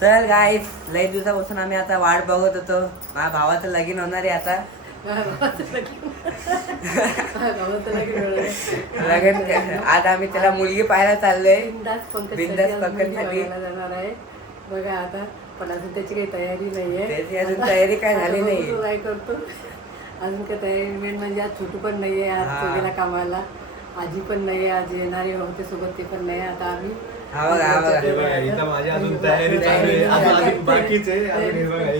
चल गाईस, लई दिवसापासून आम्ही आता वाट बघत होतो. माझ्या भावाचं लगीन होणार आहे आता. लगीन आज आम्ही त्याला मुलगी पाहायला चाललोय. बिंदास पंकजसाठी जाणार आहे. बघा आता पण अजून त्याची काही तयारी नाहीये. त्याची अजून तयारी काय झाली नाही. काय करतो अजून काय तयारी मेन म्हणजे आज छोटू पण नाहीये. आज तो गेला कामाला. आजी पण नाही. आज येणारे होते सोबत ते पण नाही. आता आम्ही माझी अजून तयारी चालू आहे. अजून बाकीच आहे.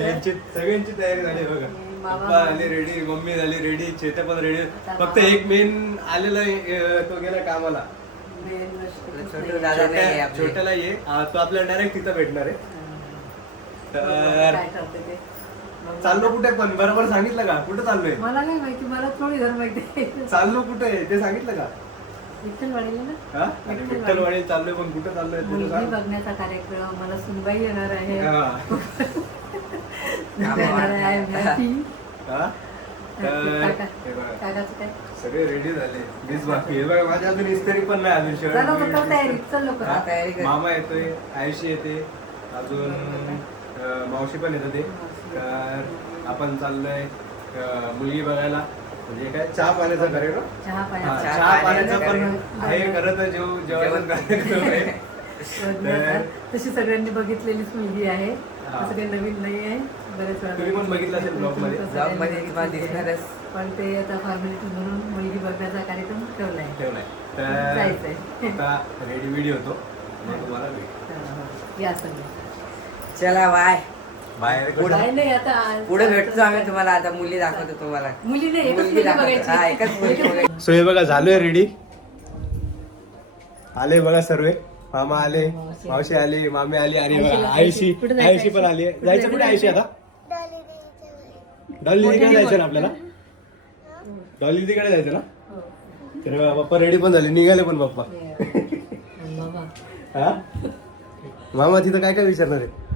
यांची सगळ्यांची तयारी झाली बघा. पप्पा आले रेडी, मम्मी झाली रेडी, चेता पण रेडी. फक्त एक मेन आलेला तो गेला कामाला. छोट्याला ये तो आपल्याला डायरेक्ट तिथं भेटणार आहे. तर चाललो कुठे पण बरोबर सांगितलं का? कुठे चाललोय मला नाही माहिती. मला थोडी घर माहिती. चाललो कुठे ते सांगितलं का? विठ्ठलवाडीला ना. विठ्ठलवाडी चाललोय पण कुठे चाललोय मुलगी बघण्याचा कार्यक्रम. मला सुनबाई येणार आहे. सगळे रेडी झाले. मीच बाकी हे बघा. माझ्या अजून इस्त्री पण नाही अजून शर्ट. मामा येतोय, आयुषी येते, अजून मावशी पण येतं. ते तर आपण चाललोय मुलगी बघायला. म्हणजे काय चहा पाण्याचा कार्यक्रम. चहा पाण्याचा पण आहे. खरं तर जेवण कार्यक्रम आहे. तशी सगळ्यांनी बघितलेलीच मुलगी आहे. असं काही नवीन नाही आहे. बरेच वेळा तुम्ही पण बघितलं असेल ब्लॉग मध्ये. पण ते आता फॉर्मॅलिटी म्हणून मुलगी बघण्याचा कार्यक्रम ठेवलाय. तर जायचंय. आता रेडी व्हिडिओ होतो मग तुम्हाला भेट. या सगळं. चला बाय. बाहेर नाही आता पुढे भेटतो आम्ही तुम्हाला. आता मुली दाखवतो तुम्हाला. मुली नाही मुलगी दाखवतो. हा, एकच मुलगी बघायची. सो हे बघा झालोय रेडी. आले बघा सर्व. मामा आले, मावशी आली, मामी आली आणि आयुषी पण आली. जायचं कुठे आयुषी आता? डॉली दीदीकडे जायचं ना आपल्याला. डॉली दीदीकडे जायचं ना. तर पप्पा रेडी पण झाले. निघाले पण पप्पा. हा मामा तिथं काय काय विचारणार आहे?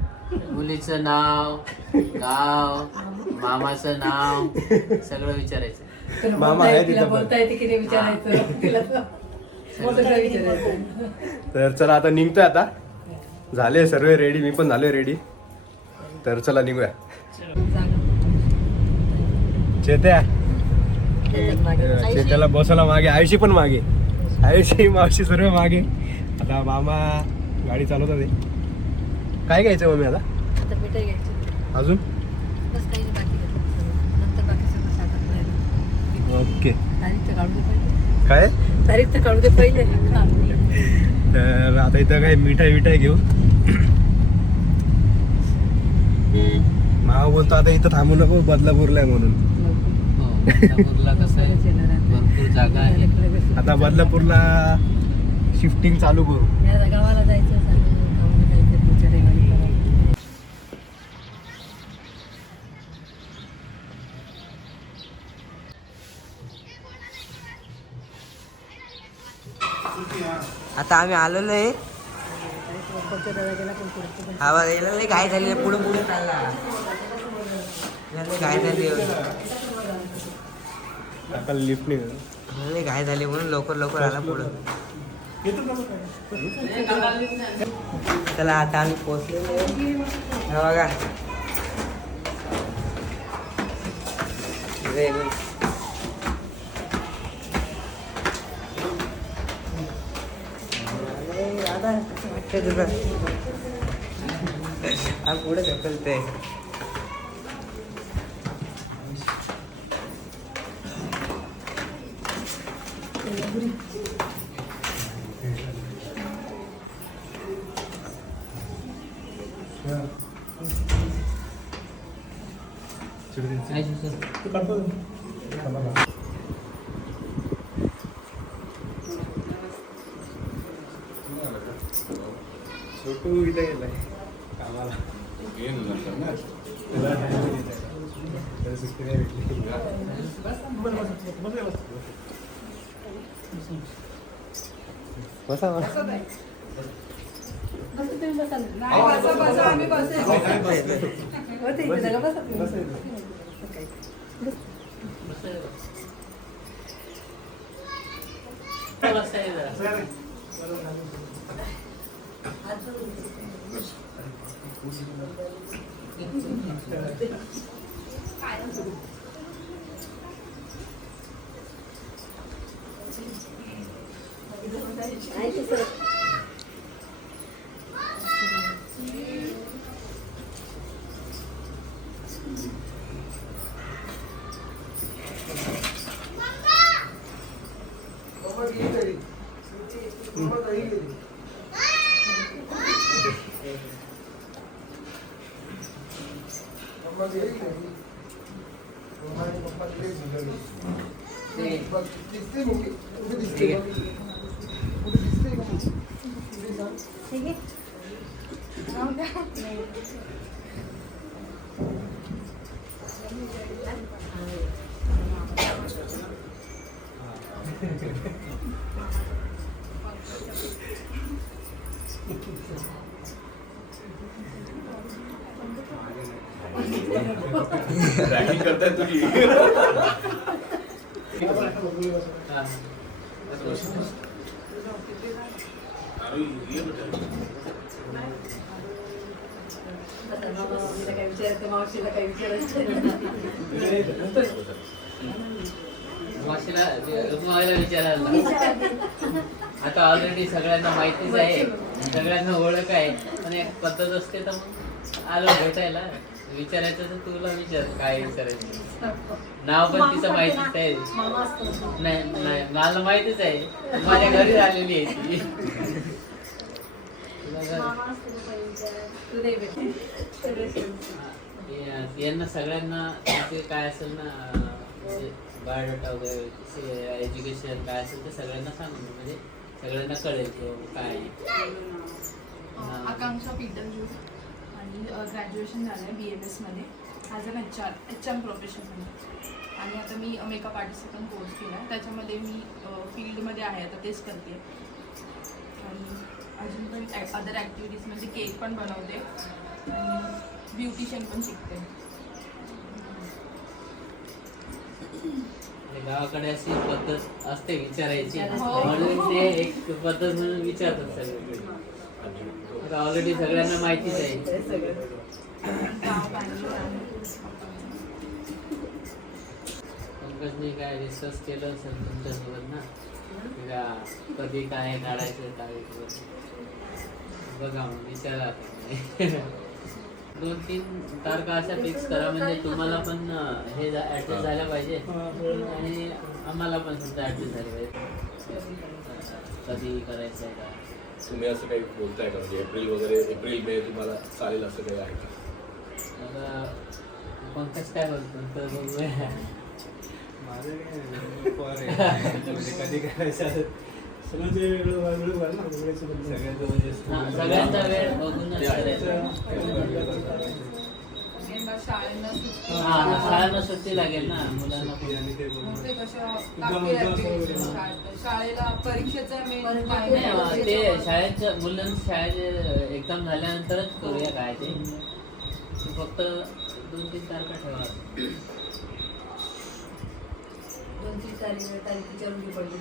मुलीचं नाव, गाव, मामाचं नाव सगळं विचारायचं. मामा आहे तिथं बोलता येते की नाही विचारायचं. तर चला आता निघतोय. आता झाले सर्व रेडी. मी पण झालोय रेडी. तर चला निघूया. चेत्याला बसायला मागे, आयुषी पण मागे, आयुषी मावशी सर्व मागे. आता मामा गाडी चालवतात. काय घ्यायचं मम्मी आता? मिठाई घ्यायची अजून बस. काही नाही बाकी नंतर बाकी सगळं साठवलं. ओके. तारीख तर काढू दे पहिले. काय तारीख तर काढू दे पहिले. तर आता इथं काय मिठाई घेऊ. मामा बोलतो आता इथं थांबू नको, बदलापूरला आहे म्हणून. बदलापूरला कसं आहे, भरपूर जागा आहे. आता बदलापूरला शिफ्टिंग चालू करू. या गावाला जायचं. आता आम्ही आलेलो आहे. हा बघा, याला लई घाई झाली. पुढे चालला. घाई झाली. आता लिफ्ट नाही. लई घाई झाली म्हणून लवकर आला पुढं. चला आता आम्ही पोहोचलेलो आहे. हा बघा पुढे ढकलते. छोटू इथे गेलाय कामाला. बसा रॅगिंग करताय तुम्ही. मावशीला काही विचारायचं मावशीला विचारायला आता ऑलरेडी सगळ्यांना माहितीच आहे, सगळ्यांना ओळख आहे, पण एक पद्धत असते तर मग आलो भेटायला विचारायचं तर तुला विचार काय विचारायचं. नाव पण तिचं माहितीच आहे. नाही नाही मला माहितीच आहे, माझ्या घरी आलेली आहे ती. यांना सगळ्यांना काय असेल ना, बायोडाटा वगैरे एज्युकेशन काय असेल ते सगळ्यांना सांगून म्हणजे सगळ्यांना कळेल काय. आकांक्षा पीटर जूस आणि ग्रॅज्युएशन झालं आहे BMS मध्ये ॲज अन HM प्रोफेशनमध्ये. आणि आता मी मेकअप आर्टिस्टचा पण कोर्स केला आहे, त्याच्यामध्ये मी फील्डमध्ये आहे आता, तेच करते. आणि अजून पण अदर ॲक्टिव्हिटीज म्हणजे केक पण बनवते आणि ब्युटिशियन पण शिकते. गावाकडे अशी पद्धत असते विचारायची, म्हणून ते एक पद्धत म्हणून विचारतात सगळीकडे. ऑलरेडी सगळ्यांना माहितीच आहे. पंकजने काय डिस्कस केलं असेल तुमच्यासोबत ना, कधी काय काढायचं काय बघा मग विचारा. 2-3 तारखा अशा फिक्स करा म्हणजे तुम्हाला पण हे ऍडजस्ट झालं पाहिजे आणि आम्हाला पण सुद्धा ऍडजस्ट झाले पाहिजे कधी करायचं आहे का. तुम्ही असं काही बोलताय का म्हणजे एप्रिल मे तुम्हाला चालेल असं काही आहे का? पंकज काय बोलतो तर बघूया. माझं कधी करायचं सगळ्यांचा वेळ बघूनच करायचं. शाळांना सुट्टी लागेल ना मुलांना. शाळेला परीक्षेचा ते शाळेच्या मुलांना शाळेचे एक्झाम झाल्यानंतरच करूया काय ते. फक्त 2-3 तारखा ठेवा. 2-3 तारखेच्या रुंदी पडली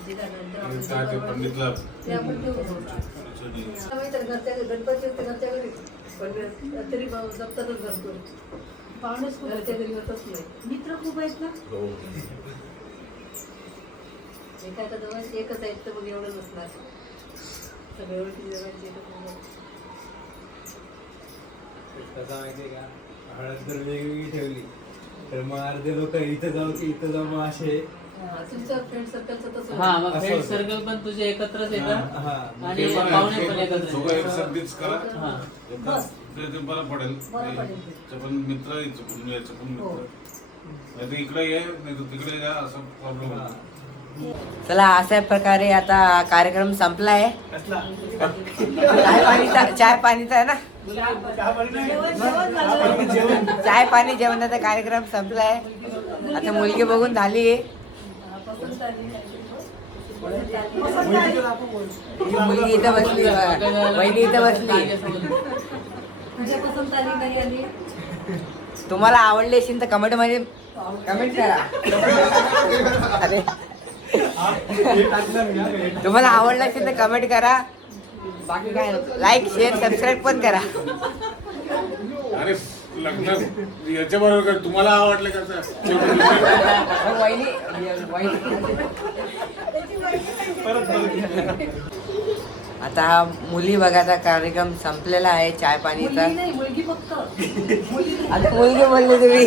गणपती घरच्या घरी पण तरी जपतातच घरतो. पाहुणेच खूप घरच्या घरी होतच नाही. मित्र खूप आहेत ना, एखादा जवळ एकच आहेत तर मग एवढं नसणार. सगळे ओळखी जवळचे कसं माहितीये का, हळद तर वेगवेगळी ठेवली तर मग अर्धे लोक इथं जाऊ मग असे. तुमच्या फ्रेंड सर्कलचं तसं. हा मग फ्रेंड सर्कल पण तुझे एकत्रच येतात आणि पाहुणे पण एकत्रच. हा बस बरं पडेल. पण मित्र यायचं पण मित्र इकडे ये नाही तर तिकडे या असा प्रॉब्लेम होतो. चला अशा प्रकारे आता कार्यक्रम संपलाय. चाय पाणीचा आहे ना, चाय पाणी जेवणाचा कार्यक्रम संपलाय. आता मुलगी बघून झाली. मुलगी इथं बसली, बहिणी इथं बसली. तुम्हाला आवडली असेल तर कमेंट मध्ये कमेंट करा. अरे तुम्हाला आवडलं असेल तर कमेंट करा. बाकी काय लाईक शेअर सबस्क्राईब पण करा. लग्न याच्या बरोबर काय तुम्हाला आवडले का आता हा मुली बघायचा कार्यक्रम संपलेला आहे चाय पाणीचा. मुलगी फक्त आता मुलगी बोलले तुम्ही.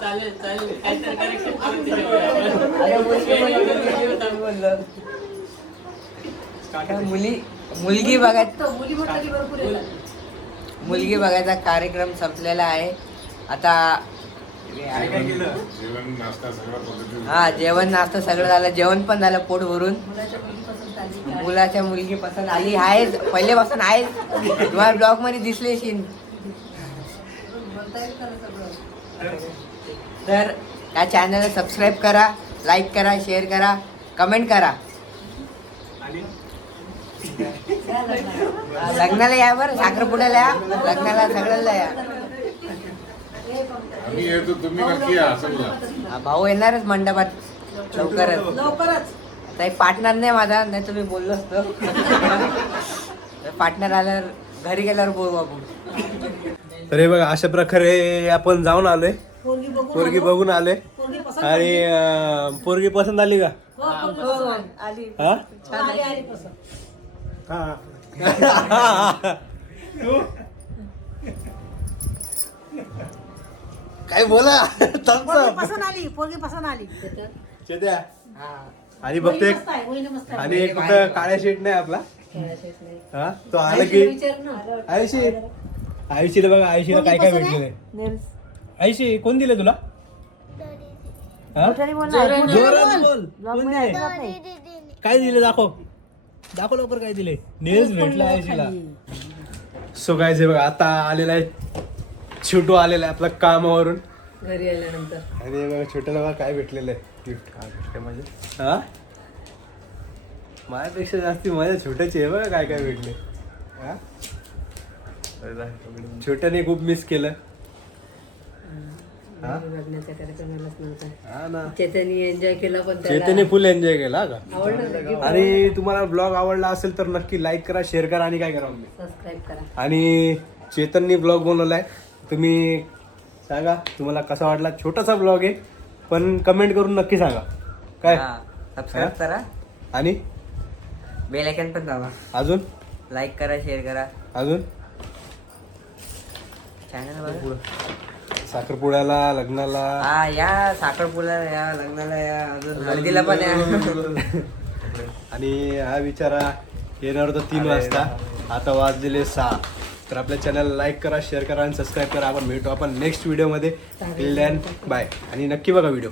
चालेल काहीतरी correction करून दिलं. आता मुलगी बोलले तुम्ही बोललो. आता मुलगी बघायचा मुली म्हटलं की भरपूर येतात. मुलगी बघायचा कार्यक्रम संपलेला आहे. आता जेवण नाश्ता सगळं पद्धती हा जेवण नाश्ता सगळं झालं. जेवण पण झालं पोट भरून. मुलाच्या मुलगी पसंत आली. मुलाच्या मुलगी पसंत आली आहे. पहिलेपासून आहे. तुम्हाला ब्लॉग मध्ये दिसले शिन. बोलता येईल खरं सगळं. तर या चॅनलला सबस्क्राईब करा, लाईक करा, शेअर करा, कमेंट करा. लग्नाला या बरं, साखरपुड्याला या, लग्नाला सगळ्याला या. आम्ही येतो तुम्ही नक्की या असं बोला. हा, भाऊ येणारच मंडपात लवकरच. आता एक पार्टनर नाही माझा, नाही तुम्ही बोललो असतो. पार्टनर आल्यावर घरी गेल्यावर बोलू आपण. तर हे बघा अशा प्रकारे आपण जाऊन आलोय, पोरगी बघून आलोय. आणि पोरगी पसंत आली का? हा? हा. काय बोला पोरगी पसंत आली. चेत्या. आणि फक्त एक आणि एक फक्त काळ्या शीट नाही आपला. हा तो आला की आयुषी आयुषीला बघा, आयुषीला काय काय भेटलेलं. आयुषी कोण दिले तुला? हा? जोरात बोल. कोण दिले? काय दिले दाखव लवकर काय दिले. नेल्स भेटला आयुषीला. सो काय बघा आता आलेला आहे छोटू आलेला आहे आपला कामावरून घरी आल्यानंतर. आणि बघा छोट्याला बघा काय भेटलेलं आहे गिफ्ट. म्हणजे हा माझ्यापेक्षा जास्ती माझ्या छोट्याची आहे बघा काय काय भेटले. हा छोट्याने खूप मिस केलं. हा? लग्नाच्या कार्यक्रमालाच नव्हता. हा ना, चेतनी एन्जॉय केला पण चेतने फुल एन्जॉय केला का? आवडलं. आणि तुम्हाला ब्लॉग आवडला असेल तर नक्की लाईक करा, शेअर करा आणि काय करा सबस्क्राईब करा. आणि चेतननी ब्लॉग बनवलाय. तुम्ही सांगा तुम्हाला कसा वाटला. छोटासा ब्लॉग आहे पण कमेंट करून नक्की सांगा काय. सबस्क्राईब करा आणि बेल आयकॉन पण दाबा. अजून लाईक करा, शेअर करा. अजून चॅनल बघा. साखरपुड्याला, लग्नाला, हा या साखरपुड्याला या, लग्नाला या, अजून हळदीला पण या. आणि हा विचारा येणार होता 3 वाजता, आता वाजलेले 6. तर आपल्या चॅनलला लाईक करा, शेअर करा आणि सबस्क्राईब करा. आपण भेटू आपण नेक्स्ट व्हिडिओमध्ये. Till then bye. आणि नक्की बघा व्हिडिओ.